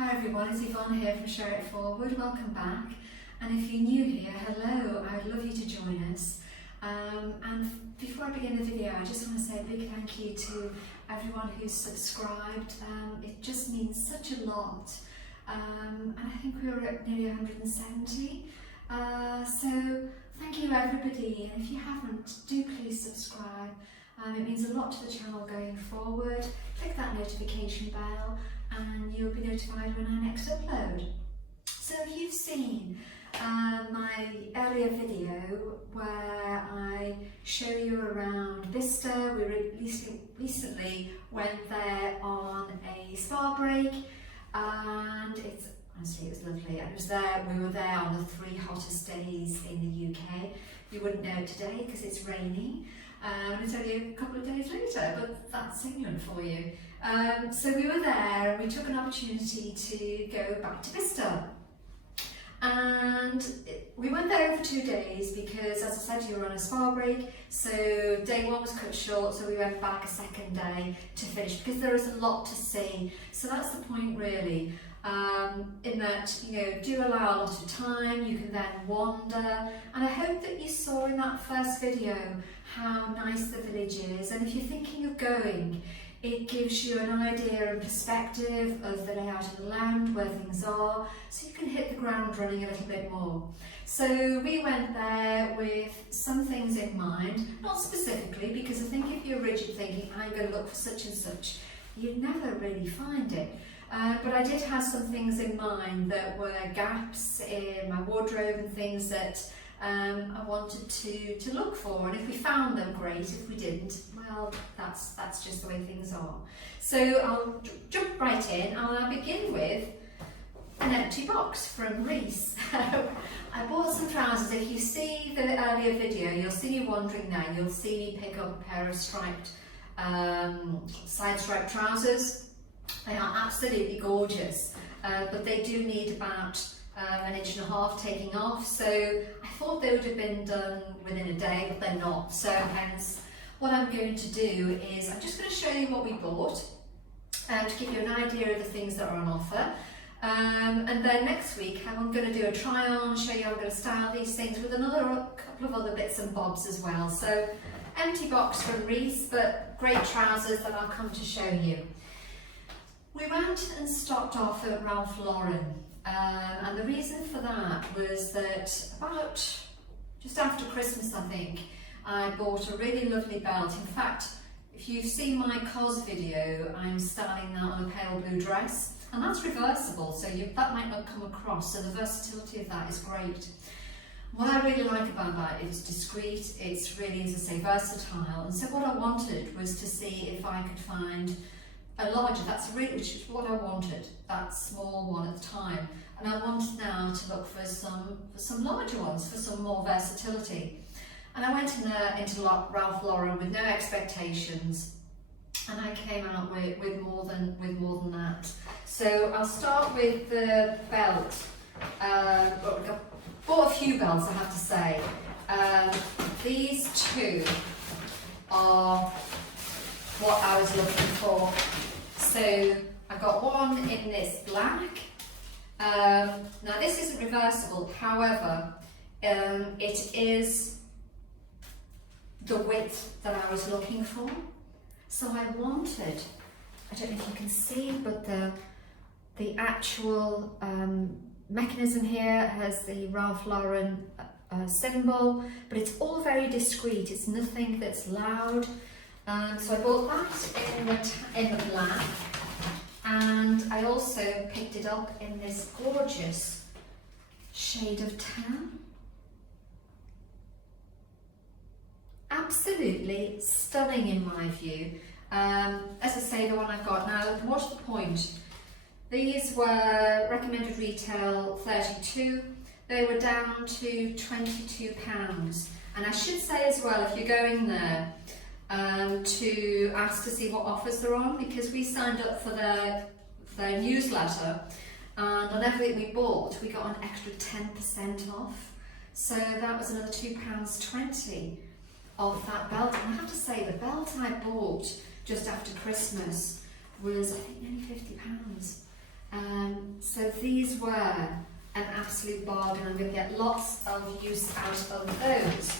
Hi everyone, it's Yvonne here from Share It Forward. Welcome back. And if you're new here, hello, I'd love you to join us. And before I begin the video, I just want to say a big thank you to everyone who's subscribed. It just means such a lot. And I think we were at nearly 170. So thank you everybody. And if you haven't, do please subscribe. It means a lot to the channel going forward. Click that notification bell and you'll be notified when I next upload. So if you've seen my earlier video where I show you around Bicester, we recently went there on a spa break, and honestly it was lovely. We were there on the 3 hottest days in the UK. You wouldn't know today because it's rainy. It's only a couple of days later, but that's England for you. So we were there and we took an opportunity to go back to Bicester. And we went there for 2 days because, as I said, you were on a spa break, so day 1 was cut short, so we went back a second day to finish because there is a lot to see. So that's the point really, in that, do allow a lot of time, you can then wander, and I hope that you saw in that first video how nice the village is, and if you're thinking of going, it gives you an idea and perspective of the layout of the land, where things are, so you can hit the ground running a little bit more. So we went there with some things in mind, not specifically, because I think if you're rigid thinking, I'm going to look for such and such, you'd never really find it. But I did have some things in mind that were gaps in my wardrobe and things that I wanted to look for, and if we found them, great. If we didn't, well, that's just the way things are. So I'll jump right in, and I'll begin with an empty box from Reese. I bought some trousers. If you see the earlier video, you'll see me wandering there. You'll see me pick up a pair of striped, side striped trousers. They are absolutely gorgeous, but they do need about 1.5 inches taking off, so I thought they would have been done within a day, but they're not. So hence what I'm going to do is I'm just going to show you what we bought to give you an idea of the things that are on offer, and then next week I'm going to do a try on, show you how I'm going to style these things with a couple of other bits and bobs as well. So empty box from Reese, but great trousers that I'll come to show you. We went and stopped off at Ralph Lauren, and the reason for that was that about just after Christmas, I think, I bought a really lovely belt. In fact, if you've seen my COS video, I'm styling that on a pale blue dress, and that's reversible, so that might not come across, so the versatility of that is great. What I really like about that is discreet, it's really, as I say, versatile, and so what I wanted was to see if I could find a larger, which is what I wanted, that small one at the time, and I wanted now to look for some larger ones, for some more versatility. And I went into Ralph Lauren with no expectations, and I came out with more than that. So I'll start with the belt. I bought a few belts, I have to say. These two are what I was looking for. So I got one in this black. Now this isn't reversible, however, it is the width that I was looking for. So I don't know if you can see, but the actual mechanism here has the Ralph Lauren symbol, but it's all very discreet, it's nothing that's loud. So I bought that in the black, and I also picked it up in this gorgeous shade of tan. Absolutely stunning in my view. As I say, the one I've got now, what's the point? These were recommended retail 32, they were down to £22. And I should say as well, if you're going there, to ask to see what offers they're on, because we signed up for their newsletter, and on everything we bought we got an extra 10% off, so that was another £2.20 off that belt. And I have to say, the belt I bought just after Christmas was, I think, nearly £50. So these were an absolute bargain. I'm going to get lots of use out of those.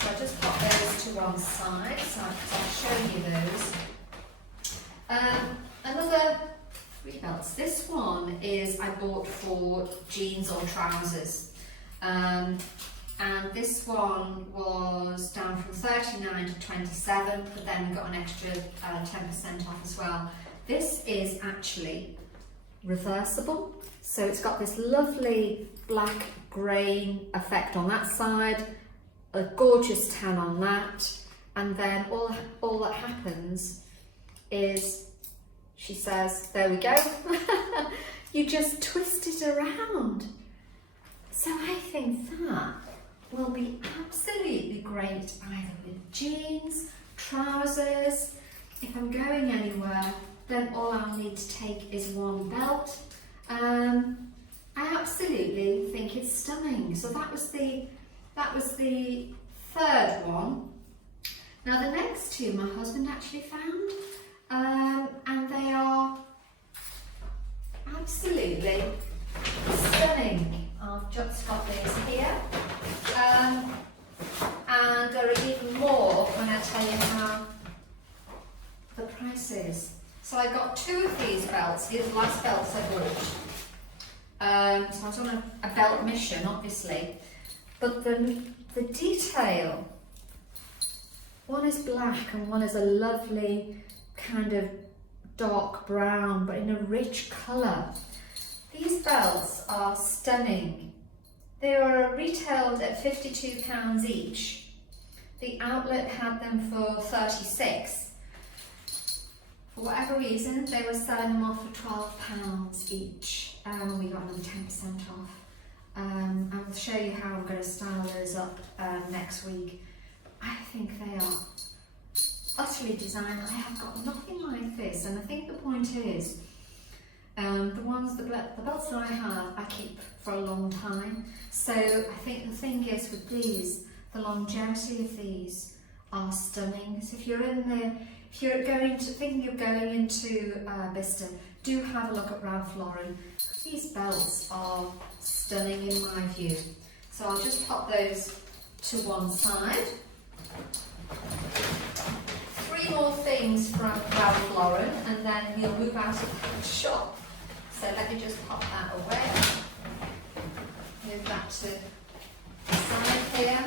So I just put those to one side, so I'll show you those. Another 3 belts. This one is I bought for jeans or trousers. And this one was down from 39 to 27, but then got an extra 10% off as well. This is actually reversible, so it's got this lovely black grain effect on that side, a gorgeous tan on that, and then all that happens is, she says, there we go, you just twist it around. So I think that will be absolutely great either with jeans, trousers. If I'm going anywhere, then all I'll need to take is one belt. I absolutely think it's stunning. So that was the third one. Now the next two my husband actually found, and they are absolutely stunning. I've just got these here, and there are even more when I tell you how the price is. So I got 2 of these belts. These are the last belts I bought. So I was on a belt mission, obviously. But the detail, one is black and one is a lovely kind of dark brown, but in a rich colour. These belts are stunning. They were retailed at £52 each. The outlet had them for 36. For whatever reason, they were selling them off for £12 each. We got another 10% off. I'll show you how I'm going to style those up next week. I think they are utterly designed. I have got nothing like this, and I think the point is, the belts that I have, I keep for a long time. So I think the thing is with these, the longevity of these are stunning. So if you're thinking of going into Bicester, do have a look at Ralph Lauren. These belts are stunning in my view. So I'll just pop those to one side. 3 more things from Ralph Lauren, and then we'll move out of the shop. So let me just pop that away. Move that to the side here.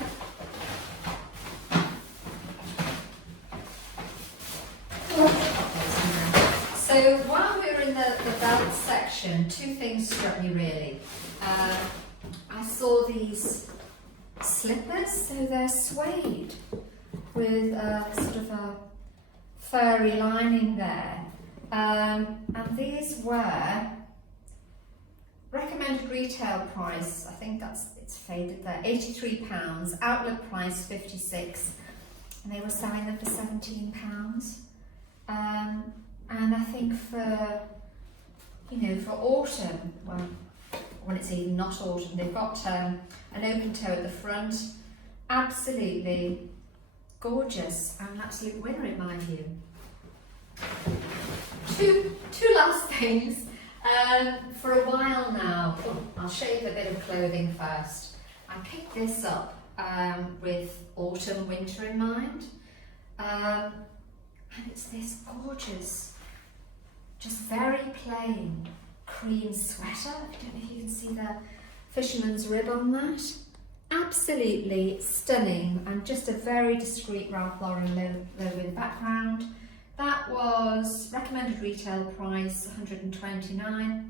So while we're in the belt section, 2 things struck me really. I saw these slippers, so they're suede with sort of a furry lining there. And these were recommended retail price, I think it's faded there, £83, outlet price 56, and they were selling them for £17. And I think for autumn, well, when it's even not autumn, they've got an open toe at the front, absolutely gorgeous, and an absolute winner in my view. Two last things. For a while now, I'll show you a bit of clothing first. I picked this up with autumn, winter in mind, and it's this gorgeous, just very plain cream sweater. I don't know if you can see the fisherman's rib on that. Absolutely stunning, and just a very discreet Ralph Lauren logo in the background. That was recommended retail price £129.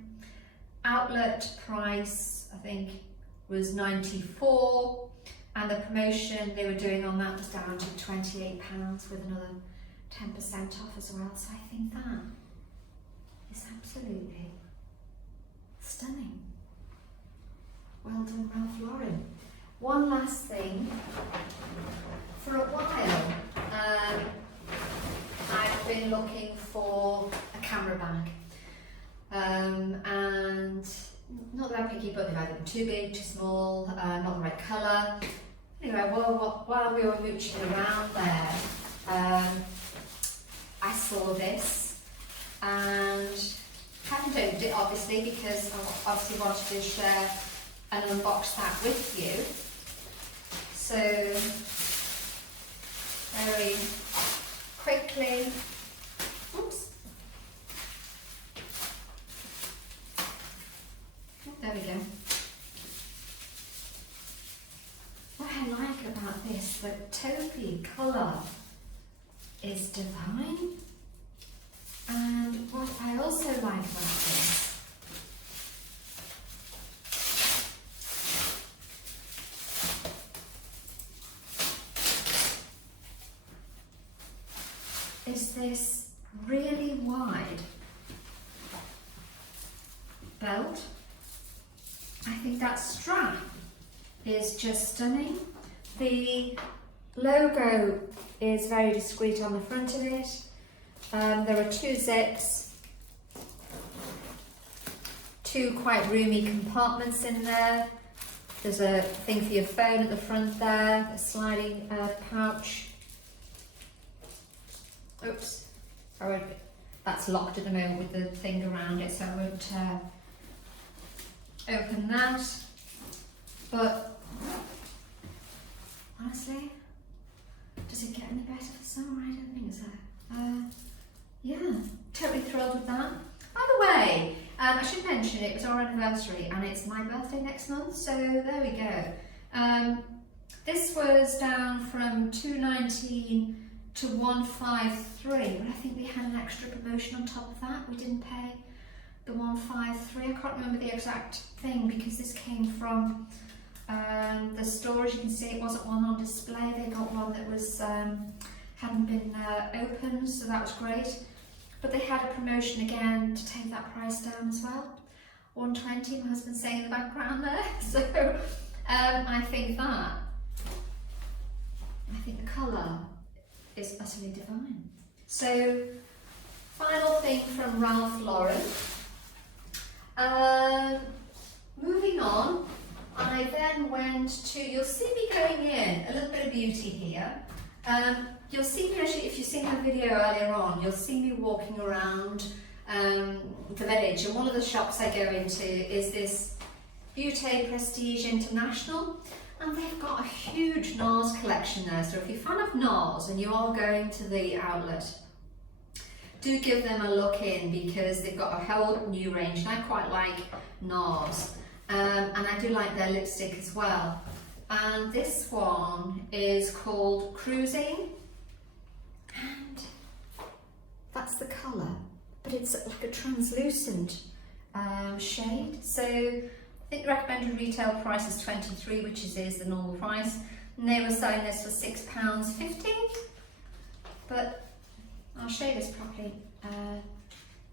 Outlet price, I think, was £94. And the promotion they were doing on that was down to £28 with another 10% off as well. So I think that is absolutely stunning. Well done, Ralph Lauren. One last thing. For a while, I've been looking for a camera bag, and not that I'm picky, but they've either been too big, too small, not the right colour. Anyway, while we were mooching around there, I saw this, and having obviously, because I obviously wanted to share and unbox that with you. So, very quickly, oops, there we go. What I like about this, the taupey colour is divine, and what I also like about this is this really wide belt. I think that strap is just stunning. The logo is very discreet on the front of it. There are 2 zips, 2 quite roomy compartments in there. There's a thing for your phone at the front there, a sliding pouch. Oops, that's locked at the moment with the thing around it, so I won't open that. But honestly, does it get any better for summer? I don't think so. Yeah, totally thrilled with that. By the way, I should mention it was our anniversary and it's my birthday next month, so there we go. This was down from $2.19 to $153, but I think we had an extra promotion on top of that. We didn't pay the $153. I can't remember the exact thing because this came from the store. As you can see, it wasn't one on display. They got one that was hadn't been opened, so that was great. But they had a promotion again to take that price down as well. $120, my husband's saying in the background there. So I think the colour is utterly divine. So, final thing from Ralph Lauren. Moving on, I then went to, you'll see me going in, a little bit of beauty here. You'll see me actually, if you've seen my video earlier on, you'll see me walking around the village, and one of the shops I go into is this Beauty Prestige International, and they've got a huge Nars collection there. So if you're a fan of Nars and you are going to the outlet, do give them a look in because they've got a whole new range, and I quite like Nars, and I do like their lipstick as well. And this one is called Cruising, and that's the colour, but it's like a translucent shade. So I think the recommended retail price is $23, which is the normal price, and they were selling this for £6.50. But I'll show you this properly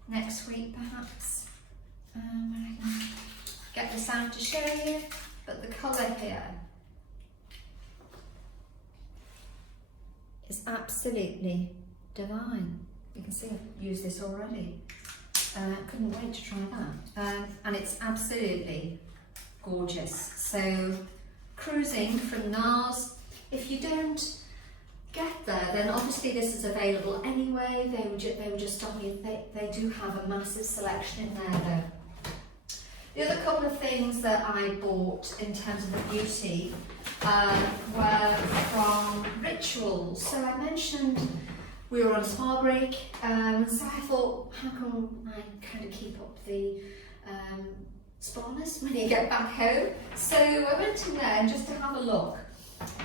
next week, perhaps, when I can get this out to show you. But the colour here is absolutely divine. You can see I've used this already. Couldn't wait to try that. And it's absolutely gorgeous. So, Cruising from Nars. If you don't get there, then obviously this is available anyway. They were just telling me they do have a massive selection in there though. The other couple of things that I bought in terms of the beauty were from Rituals. So I mentioned we were on a spa break, so I thought, how can I kind of keep up the sparness when you get back home? So I went in there just to have a look,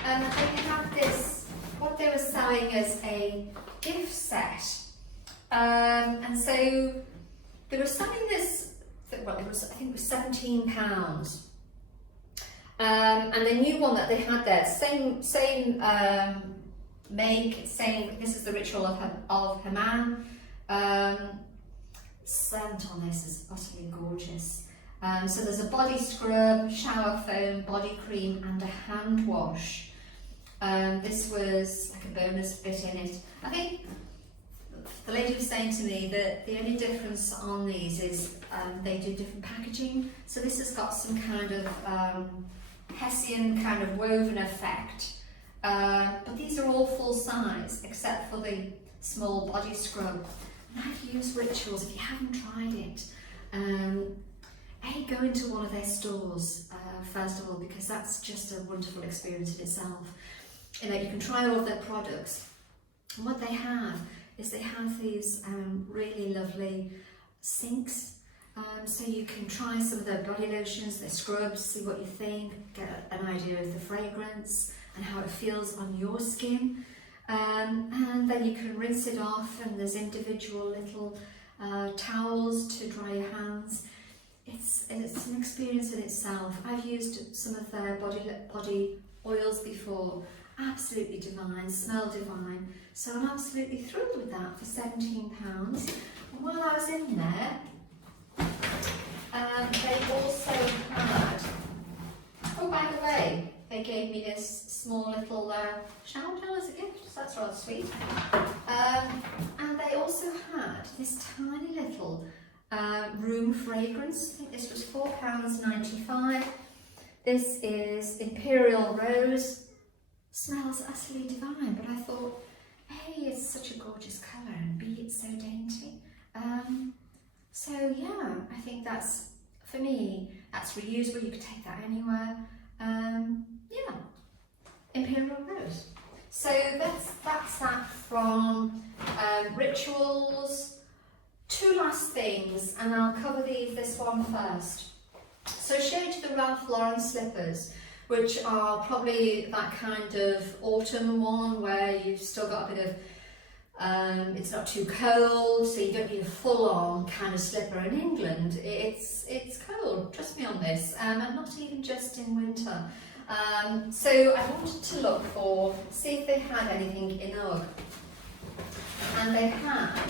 and they had this, what they were selling as a gift set, and so they were selling this, well, I think it was £17. And the new one that they had there, same make, same, this is the Ritual of Haman. Scent on this is utterly gorgeous. So there's a body scrub, shower foam, body cream and a hand wash. This was like a bonus bit in it. I think the lady was saying to me that the only difference on these is they do different packaging. So this has got some kind of Hessian kind of woven effect. But these are all full size except for the small body scrub. And I've used Rituals, if you haven't tried it, Go into one of their stores first of all, because that's just a wonderful experience in itself. You know, you can try all of their products. And what they have is they have these really lovely sinks. So you can try some of their body lotions, their scrubs, see what you think, get an idea of the fragrance and how it feels on your skin. And then you can rinse it off, and there's individual little towels to dry your hands. It's an experience in itself. I've used some of their body oils before. Absolutely divine, smell divine. So I'm absolutely thrilled with that for £17. And while I was in there, they also had, oh by the way, they gave me this small little shower gel as a gift, so that's rather sweet. And they also had this tiny little room fragrance. I think this was £4.95. This is Imperial Rose. Smells utterly divine, but I thought, A, it's such a gorgeous colour, and B, it's so dainty. So yeah, I think that's, for me, that's reusable. You could take that anywhere. Yeah, Imperial Rose. So that's that from Rituals. Two last things, and I'll cover this one first. So I showed you the Ralph Lauren slippers, which are probably that kind of autumn one where you've still got a bit of, it's not too cold, so you don't need a full-on kind of slipper. In England, it's cold, trust me on this, and not even just in winter. So I wanted to look for, see if they had anything in UGG. And they had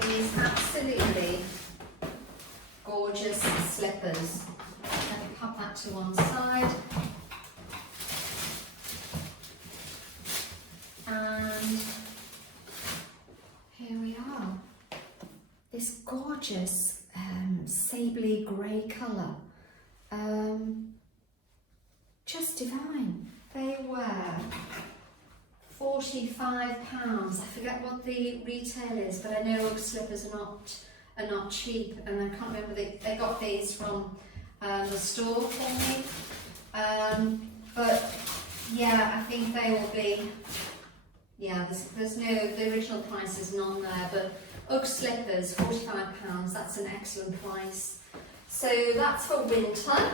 these absolutely gorgeous slippers. Let me pop that to one side. And here we are. This gorgeous sably grey colour. Just divine. They were £45. I forget what the retail is, but I know UGG slippers are not cheap, and I can't remember, they got these from the store for me. But yeah, I think they will be, yeah, there's no, the original price is none there, but UGG slippers, £45, that's an excellent price. So that's for winter.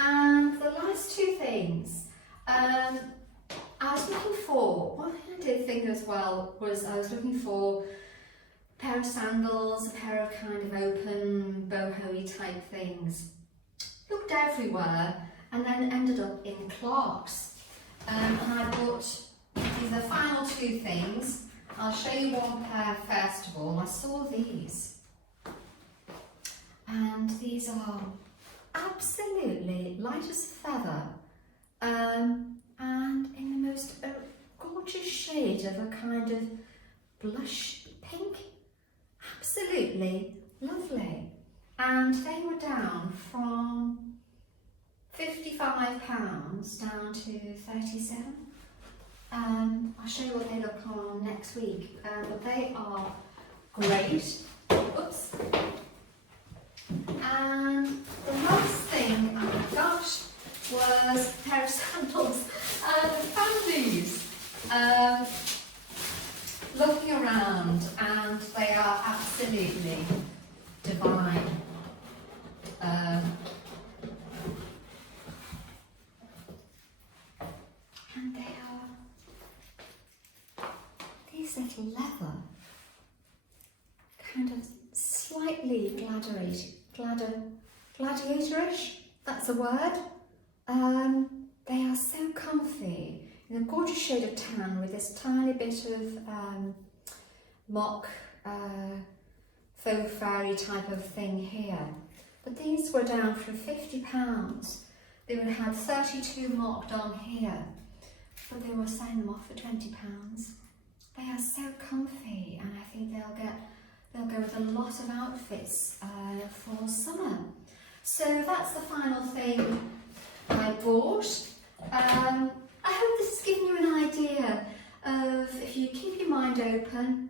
And the last two things, I was looking for, one thing I did think as well was I was looking for a pair of sandals, a pair of kind of open boho-y type things. Looked everywhere and then ended up in Clark's. And I bought these, the final two things. I'll show you one pair first of all. I saw these. And these are absolutely light as a feather. And in the most gorgeous shade of a kind of blush pink. Absolutely lovely. And they were down from £55 down to 37. I'll show you what they look on next week. But they are great. Oops. And the last thing I got was a pair of sandals. And I found these. Looking around, and they are absolutely divine. And they are these little leather, kind of slightly gladiatorish, that's a word. They are so comfy, in a gorgeous shade of tan with this tiny bit of mock faux furry type of thing here. But these were down for £50. They would have had 32 marked on here, but they were selling them off for £20. They are so comfy, and I think they'll go with a lot of outfits for summer. So that's the final thing I bought. I hope this has given you an idea of, if you keep your mind open,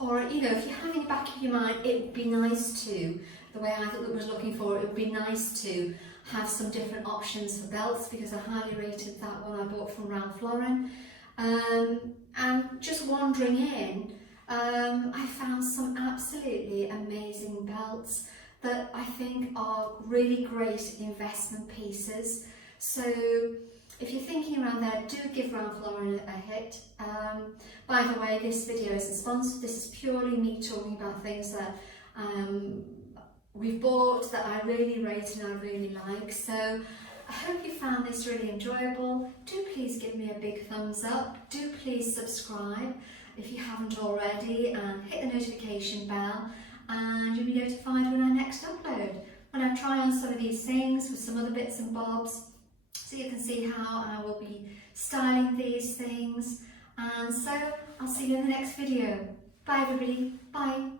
Or, you know, if you have in the back of your mind, it would be nice to, the way I was looking for it, it would be nice to have some different options for belts, because I highly rated that one I bought from Ralph Lauren. And just wandering in, I found some absolutely amazing belts that I think are really great investment pieces. So if you're thinking around there, do give Ralph Lauren a hit. By the way, this video isn't sponsored. This is purely me talking about things that we've bought that I really rate and I really like. So I hope you found this really enjoyable. Do please give me a big thumbs up. Do please subscribe if you haven't already, and hit the notification bell, and you'll be notified when I next upload. When I try on some of these things with some other bits and bobs, so you can see how I will be styling these things. And so I'll see you in the next video. Bye everybody. Bye.